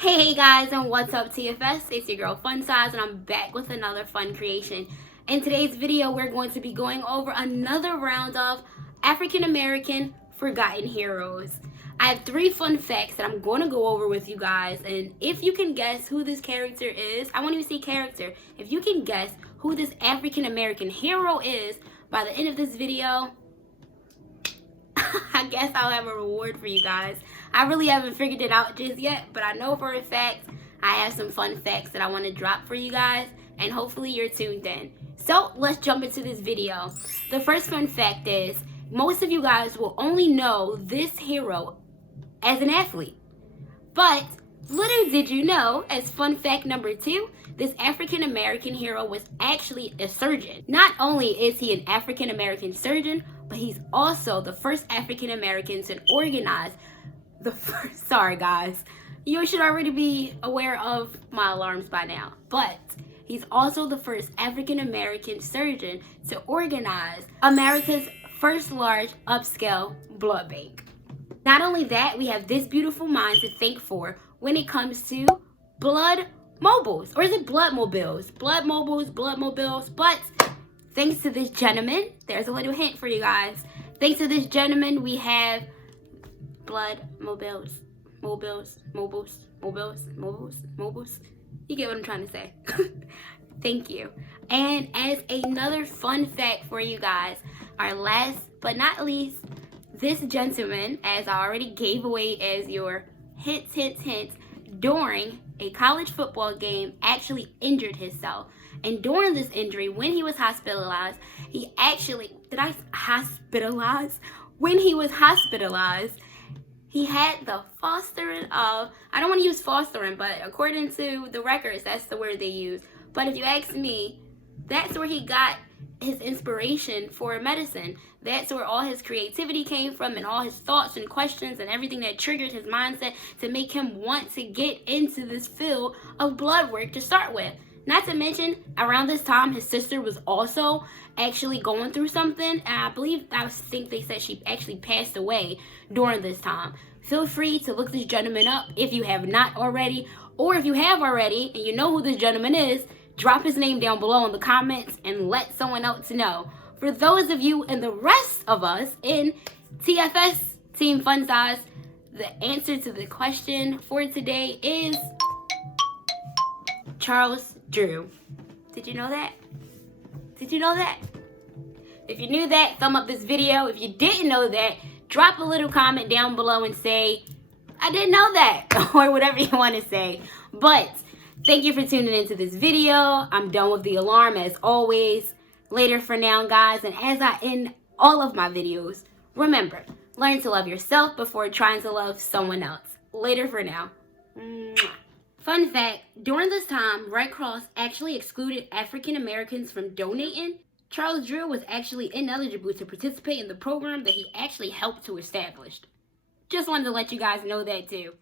Hey guys, and what's up TFS? It's your girl Funsize, and I'm back with another fun creation. In today's video, we're going to be going over another round of African American forgotten heroes. I have 3 fun facts that I'm going to go over with you guys, and if you can guess who this character is, I won't even say character, if you can guess who this African American hero is by the end of this video, I guess I'll have a reward for you guys. I really haven't figured it out just yet, but I know for a fact I have some fun facts that I want to drop for you guys, and hopefully you're tuned in. So let's jump into this video. The first fun fact is, most of you guys will only know this hero as an athlete. But little did you know, as fun fact number 2, this African American hero was actually a surgeon. Not only is he an African American surgeon, but he's also the first African American to organize the first, sorry guys, you should already be aware of my alarms by now, but he's also the first African American surgeon to organize America's first large upscale blood bank. Not only that, we have this beautiful mind to thank for when it comes to blood mobiles, or is it blood mobiles? Blood mobiles, but thanks to this gentleman, there's a little hint for you guys. Thanks to this gentleman, we have blood mobiles. You get what I'm trying to say. Thank you. And as another fun fact for you guys, our last but not least, this gentleman, as I already gave away as your hints, during a college football game, actually injured himself. And during this injury, when he was hospitalized, When he was hospitalized, he had the fostering of, I don't want to use fostering, but according to the records, that's the word they use. But if you ask me, that's where he got his inspiration for medicine. That's where all his creativity came from, and all his thoughts and questions and everything that triggered his mindset to make him want to get into this field of blood work to start with. Not to mention, around this time, his sister was also actually going through something, and I think they said she actually passed away during this time. Feel free to look this gentleman up if you have not already, or if you have already and you know who this gentleman is, drop his name down below in the comments and let someone else know. For those of you and the rest of us in TFS, Team Funsize, the answer to the question for today is Charles Drew. Did you know that? Did you know that? If you knew that, thumb up this video. If you didn't know that, drop a little comment down below and say, I didn't know that, or whatever you want to say. But thank you for tuning into this video. I'm done with the alarm as always. Later for now, guys. And as I end all of my videos, remember, learn to love yourself before trying to love someone else. Later for now. Mwah. Fun fact, during this time, Red Cross actually excluded African Americans from donating. Charles Drew was actually ineligible to participate in the program that he actually helped to establish. Just wanted to let you guys know that too.